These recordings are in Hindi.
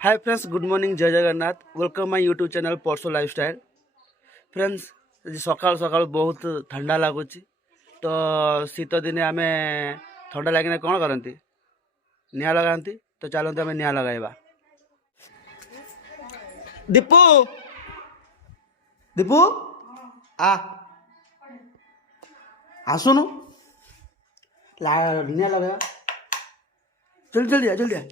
हाय फ्रेंड्स, गुड मॉर्निंग, जय Jagannath. Welcome my YouTube channel पर्सो लाइफस्टाइल। फ्रेंड्स, सकाल सकाल बहुत ठंडा लगुच, तो शीत दिने आम ठंडा लगे कौन करती निआ लगाती। तो चलते आम निआ लगाइबा। दीपू दीपू आ आसुनु निआ लगा। जल्दी जल्दी आ जल्दी आ।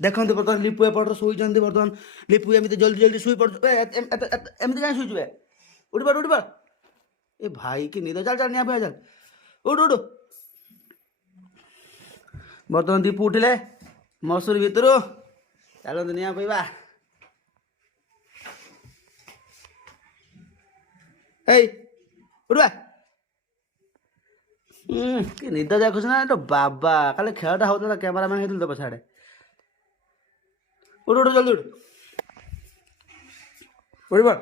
देखते बर्तमान लिपु एपटे शोचते। बर्तमान लिपु एमती जल्दी जल्दी शुई पड़ एमती कहीं शुचु उठ पड़ उठ पड़। ए भाई की निद चल चल निया चल उठ उठ। बर्तमान दीपू उठिले मसूरी भितर चलते निया पीवा। उठवा कि निद देखुच ना तो बाबा खाली खेलटा होता कैमरामैन होती तो पछाड़े। उठ उठ जल्दी उठ उठ पड़।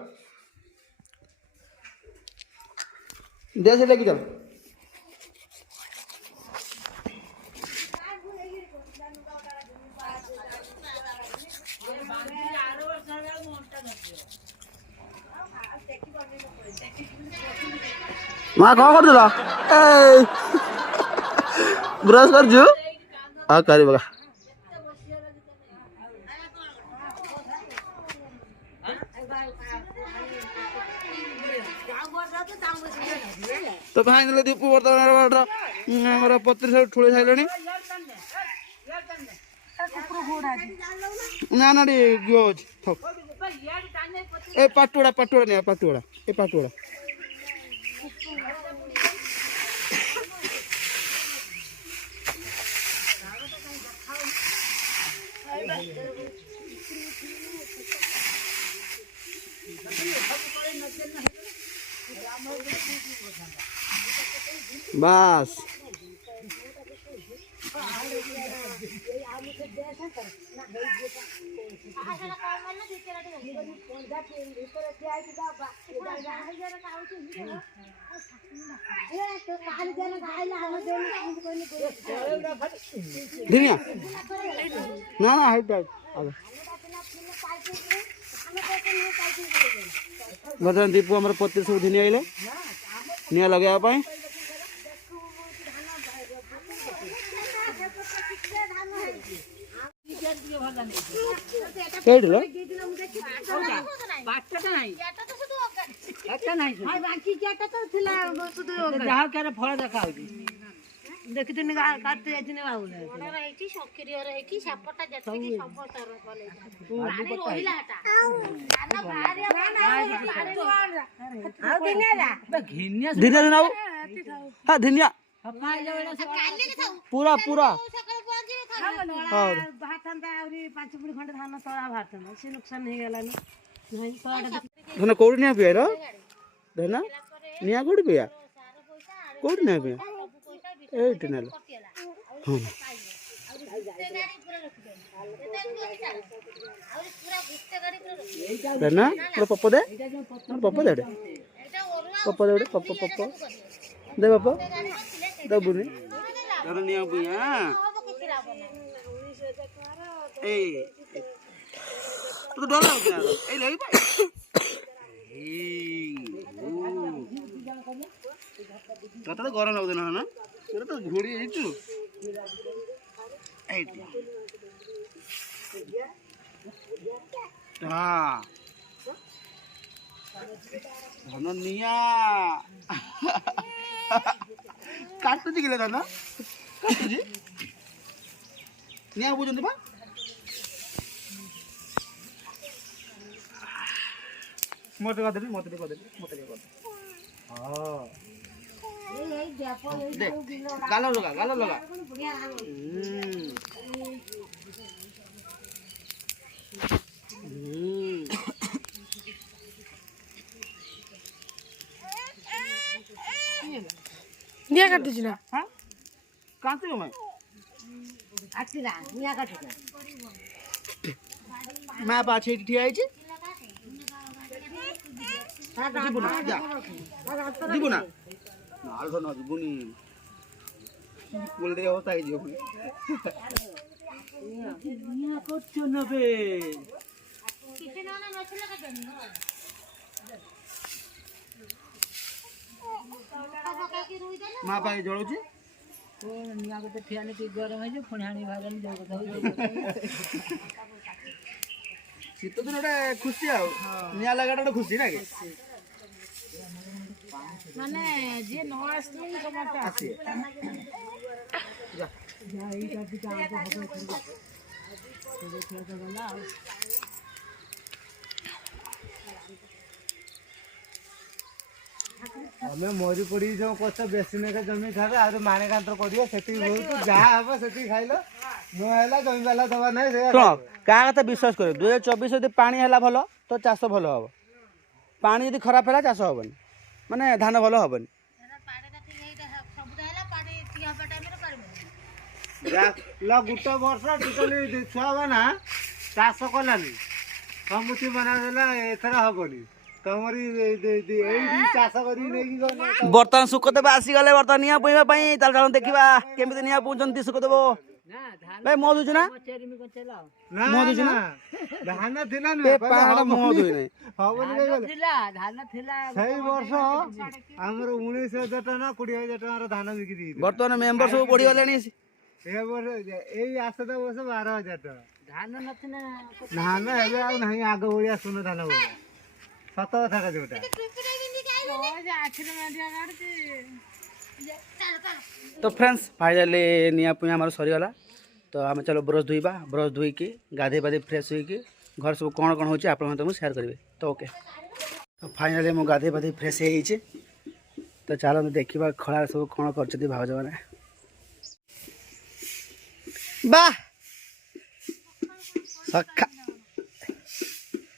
दे से लेके चल। माँ कौन कर दिला ब्रश कर जू आ करी बगा। तो भाई दीपू बर्तमान पत्री ठुले सारे ना ना ए पाटुड़ा पाटुड़ा नहीं पाटुड़ा ए पाटुड़ा बस धनिया ना ना हाइट बर्तमान दीपू आम पत्ती सब धनिया आइले निआ लगे फल देखा देखी काटते धनिया पूरा पूरा धन कौट निया पिया धन निया कौट पिया कौट निया पिया एट ना हाँ धन पप दे पप दे पप दे पप पप दे पप दबुनी धन निया पिया तो डर लगता तो गरम लगुन ना तो घोड़ी धन निया काटुची गले धन काटुची निया बुझे बा मोटे कर दे हाँ गालो लगा निया काटुची ना हाँ काटू मैं आखिरा निया काटू मैं पाछे ठिया आइछि दीबू ना ना जीवनी बोल दे होता है जीवन ମା ପାଖେ ଜଳୁଛି ନିଆଁ ଗୋଟେ ଠିଆନି ଟିକେ ଗରମ ହେଇଯିବ ପୁଣି ହାଣି ଭାଜନି ଯୋଉ କଥା ଶୀତ ଦିନ ଗୋଟେ ଖୁସି ଆଉ ନିଆଁ ଲଗାଟା ଗୋଟେ ଖୁସି ନା କି ମାନେ ଯିଏ ନ ଆସିଥିବ ସମସ୍ତେ ଆସିବେ ଆମେ ମରି ପଡ଼ି ଯେଉଁ କଷ୍ଟ ବେଶୀ ନେଖା ଜମି ଖାଇବେ ଆହୁରି ମାଣେ କାନ୍ଥ କରିବ ସେତିକି ବହୁତ ଯାହା ହବ ସେତିକି ଖାଇଲ ନ ହେଲା ଜମି ବାଲା ଦବା ନାହିଁ ସେ ଶୁଣ କାହା କଥା ବିଶ୍ୱାସ କରିବ 2024 ଯଦି ପାଣି ହେଲା ଭଲ ତ ଚାଷ ଭଲ ହବ ପାଣି ଯଦି ଖରାପ ହେଲା ଚାଷ ହବନି ମାନେ ଧାନ ଭଲ ହବନି ଗୋଟେ ବର୍ଷ ଟୋଟାଲି ଛୁଆ ହବ ନା ଚାଷ କଲାନି ସମୁତି ମନା ଦେଲା ଏଥର ହବନି ତମରି ଏଇଠି ଚାଷ କରିକି ନେଇକି ବର୍ତ୍ତମାନ ସୁଖଦେବ ଆସିଗଲେ ବର୍ତ୍ତମାନ ନିଆଁ ପୁଇଁବା ପାଇଁ ତାହେଲେ ଚାଲନ୍ତୁ ଦେଖିବା କେମିତି ନିଆଁ ପୁଉଁଛନ୍ତି ସୁଖଦେବ ଭାଇ ମୁହଁ ଧୁଛୁ ନା ମୁହଁ ଧୁଛୁ ନା ଧାନ ଥିଲା ମୁହଁ ଧୁଇ ନାହିଁ ସେଇ ବର୍ଷ ଆମର 19,000 ଟଙ୍କା ନା 20,000 ଟଙ୍କାର ଧାନ ବିକ୍ରି ହେଇଥିଲା ବର୍ତ୍ତମାନ ମେମ୍ବର ସବୁ ବଢିଗଲେଣି ଏ ବର୍ଷ ଏଇ ଆସନ୍ତା ବର୍ଷ 12,000 ଟଙ୍କା ଧାନ ନଥିଲା ଧାନ ଏବେ ଆଉ ନାହିଁ ଆଗ ଭଳିଆ ସୁନ ଧାନ ଭଳିଆ ସତ କଥା ଯୋଉଟା तो फ्रेंड्स फाइनाली निया पुई आम सरीगला तो आम चलो ब्रश धोइबा ब्रश धोईकी गाधे बाधे फ्रेश होइकी घर सब कौन कौन होची आप मुझे शेयर करेंगे तो ओके तो फाइनाली मो गाधे बाधे फ्रेश हो तो चलो देखा खड़ा सब कौन कर भाज मैंने बाह सखा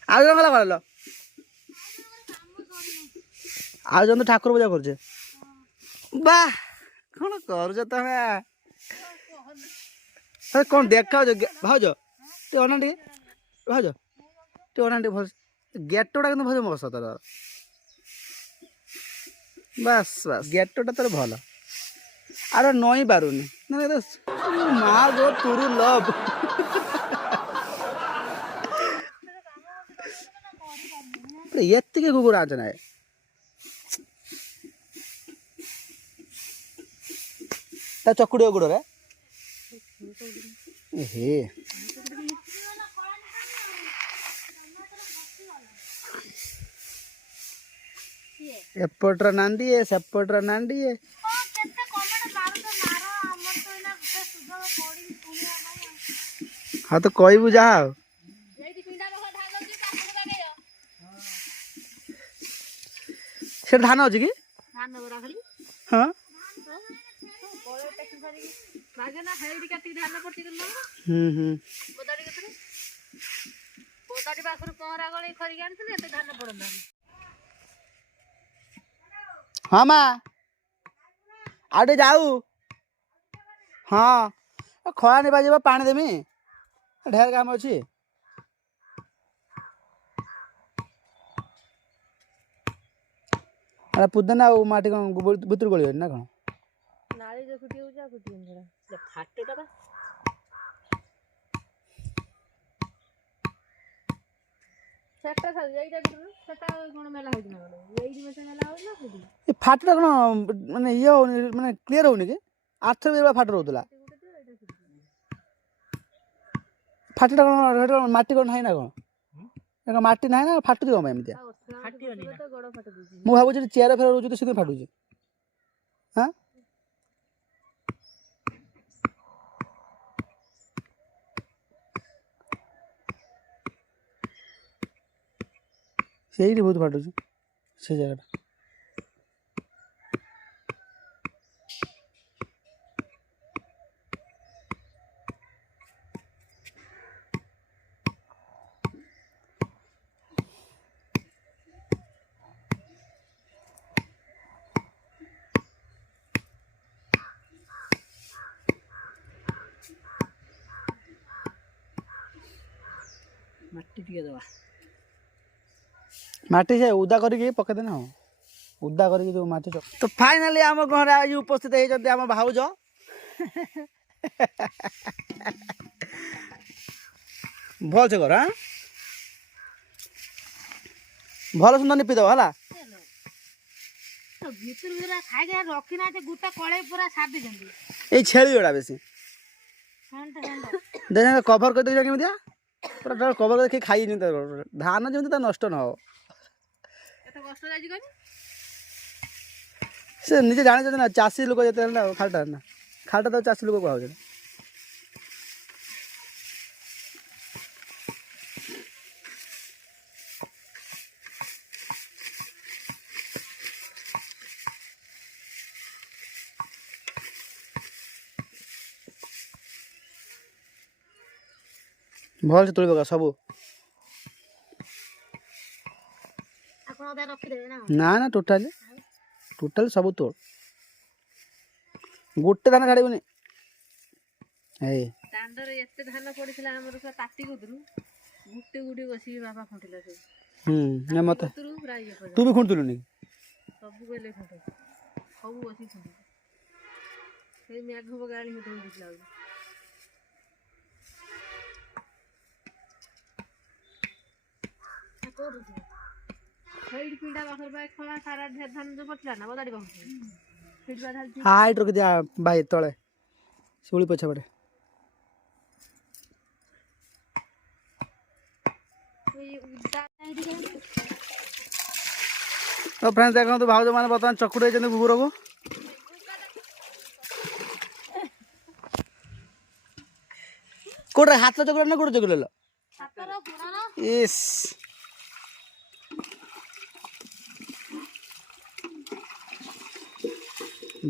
आज गला कर आज जन ठाकुर पूजा कर बाह कौन कर कौन देखा भाज टे अना टे भाज टे अना टे भल गेटटा कि भाज मस तर बस बस गेटटा तर भल आरे नई पारुनी माँ गो तुरु लव ये कुकुर आंच ना चकुड़ी गुड़ रे हे एपटर नांदी है सेपटर नांदी है हाँ तो कोई बुझा से धान अच्छी कि हाँ हाँ माँ आटे जाऊ हाँ खरा नहीं बाजे पानी देमी ढेर काम अच्छी पुदना माटी कौन भितर गल ना कौन नाली जो फुटी होजा फुटी होला फाटे टा सेटा सब एइटा बिरु सेटा कोन मेला होई ना एइडी में मेला होई ना फुटी ए फाटटा कोन माने ये माने क्लियर होनी कि आर्थ बेला फाट रहउतला फाटटा कोन माटी कोन है ना कोन एका माटी नाही ना फाटु दियो एमतिया फाटी होनी तो गड़ फाट दूची मु भाबु जे चेयर फेर रहउछु तो सिधे फाटुची हां ସେଇଠି ବହୁତ ଫାଟୁଛି ସେ ଜାଗାଟା माटी टिके दवा माटी से उदा करके पके देना हो उदा करके जो माटी तो फाइनली आम घर आज उपस्थित होती आम भाउज भल से कर हाँ भल सुंदर निपी दब है तो भीतर भीतर खाई के रखी ना गुटा कड़े पूरा साफ देजंदी ये छेली जोड़ा बेसी घंटा घंटा देख कभर कर दे केमितिया पूरा कभर कर खाई नहीं धान जमी नष्ट न हो एत कष्ट जाई कनी से निजे जाने ना चाषी लोक जो ना खालटा ना खालटा तो चाषी लोक कह भल से तोड़ पका सब आपण ओदा रखी देबे ना ना ना टोटाली टोटाली सब तोड़ गोटे धान काढ़बनी दांडर एते धान पड़िथिला हमर से काटी गुदरु गुटे गुटे बसी बाबा खंटिला से ना मत गुदरु पूरा ये तू भी खुंटुलु नहीं सब बेले खंटे सब बसी खंटे से मेघ बगाली होते दिखला हेड पिंडा बाखर बाय खला सारा ढेर धान जो पटला ना बदाडी बाखर हेड बा धाल हाइट रख दिया भाई तले शिवली पछा पड़े तो फ्रेंड्स देखो तो भाव मैंने बर्तमान चकुड़े गुगुर को कोटे हाथ चकुड़ा ना गोटे चकुड़ इस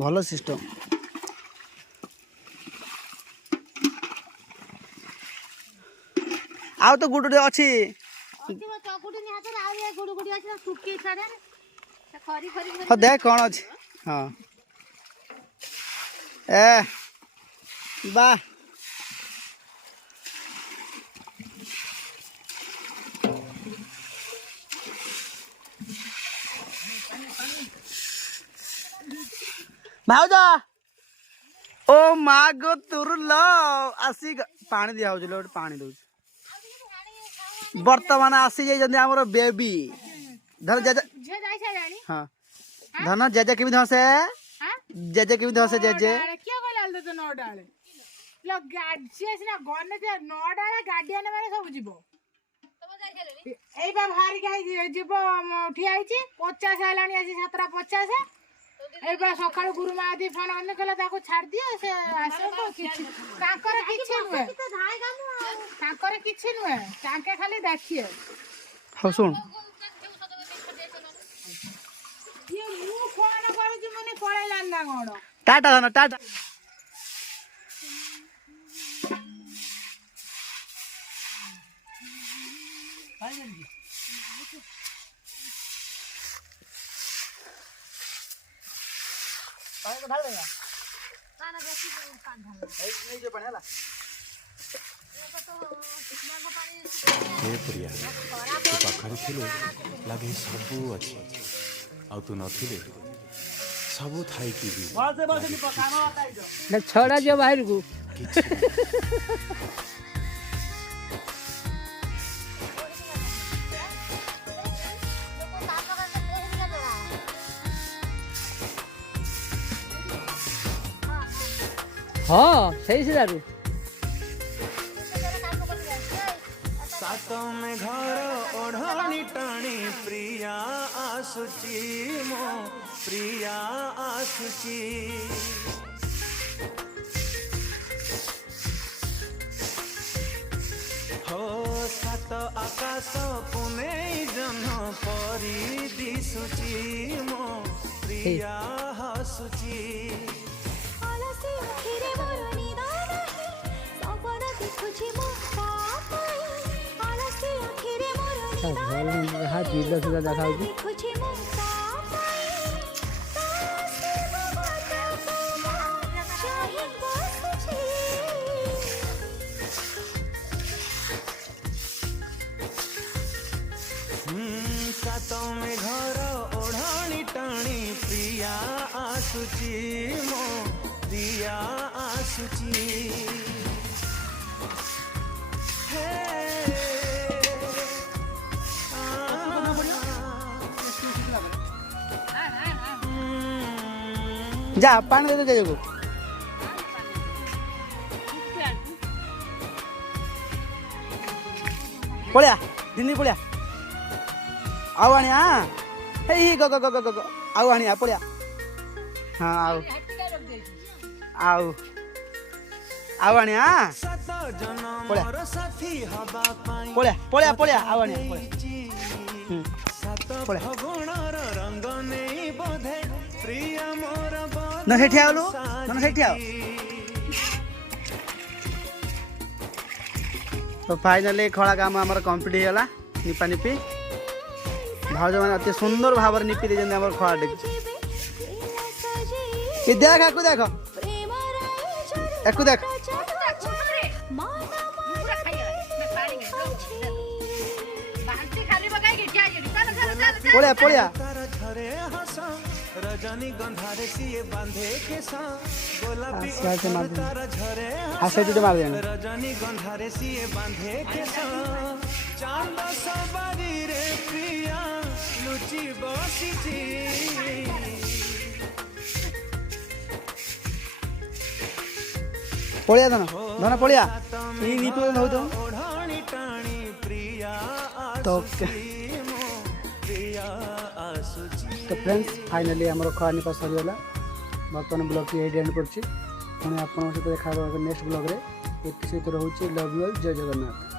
भल सिस्टम आउ तो गुड अच्छी हाँ देख कौन अच्छी हाँ ए वाह भाउज ओ मागो तुर लो आसी पानी दिया हो पानी दो बर्तमान आसी जाइए आमर बेबी धन जेजे हाँ धन जेजे केमी धसे जेजे केमी धसे जेजे क्या कहला तो नौ डाले लो गाडी ना गने जे नौ डाले गाडी आने माने सब जीवो एई बा भारी गाई जीवो उठी आइची 50 आलानी आसी 1750 एई बा सकाळ गुरुमा आदि फोन अन्य कला ताको छाड़ दिया से आसे तो किछि काकर किछि नुए काकर किछि नुए ताके खाली देखिए हाँ सुन ये मु फोन करू जे मने पळैला ना गण टाटा धन टाटा हे प्रिया तू पाखरे थिले लगे सबू अच्छे आ तू नथिले सबू थाई की भी छड़ा जो बाहर को हाँ सही से दारू सात में घर ओढ़नी टाणी प्रिया आसुची मो प्रिया आसुची हो सात आकाश पुने जन परी दिसुची मो प्रिया हसुची हाथ बिल्ला सुधा देखा सातों में घर ओढ़नी टाणी प्रिया आसुची मो प्रिया आसुची जा पानी दे दे जजको पळ्या दिल्ली पळ्या आउ आनिया हे गो गो गो गो गो आउ आनिया पळ्या हाँ आउ आउ आनिया पळ्या पळ्या पळ्या पळ्या आउ आनिया पळ्या न हेठी आउलु न हेठी आउ तो फाइनाली खड़ा काम आमर कंप्लीट ହେଇଗଲା निपा निपी भाउज मैंने अति सुंदर भाव निपी दे खड़ा डेक देख याकू देख याकू देख पड़िया पड़िया रजनी गंधारे सिए बांधे के सा गोलापी मार दे रजनी गंधारे सिए बांधे के सा चांद सवारी रे प्रिया लुची बसिची पड़िया धन धन पड़िया ई नीपो न होतो ओढाणी टाणी प्रिया तो तो फ्रेंड्स फाइनाली आमर खा निपा सरीगला बर्तमान ब्लॉग की एंड कर पुणी आप सहित देखा नेक्स्ट ब्लॉग रे सहित रोचे लव यू जय जगन्नाथ।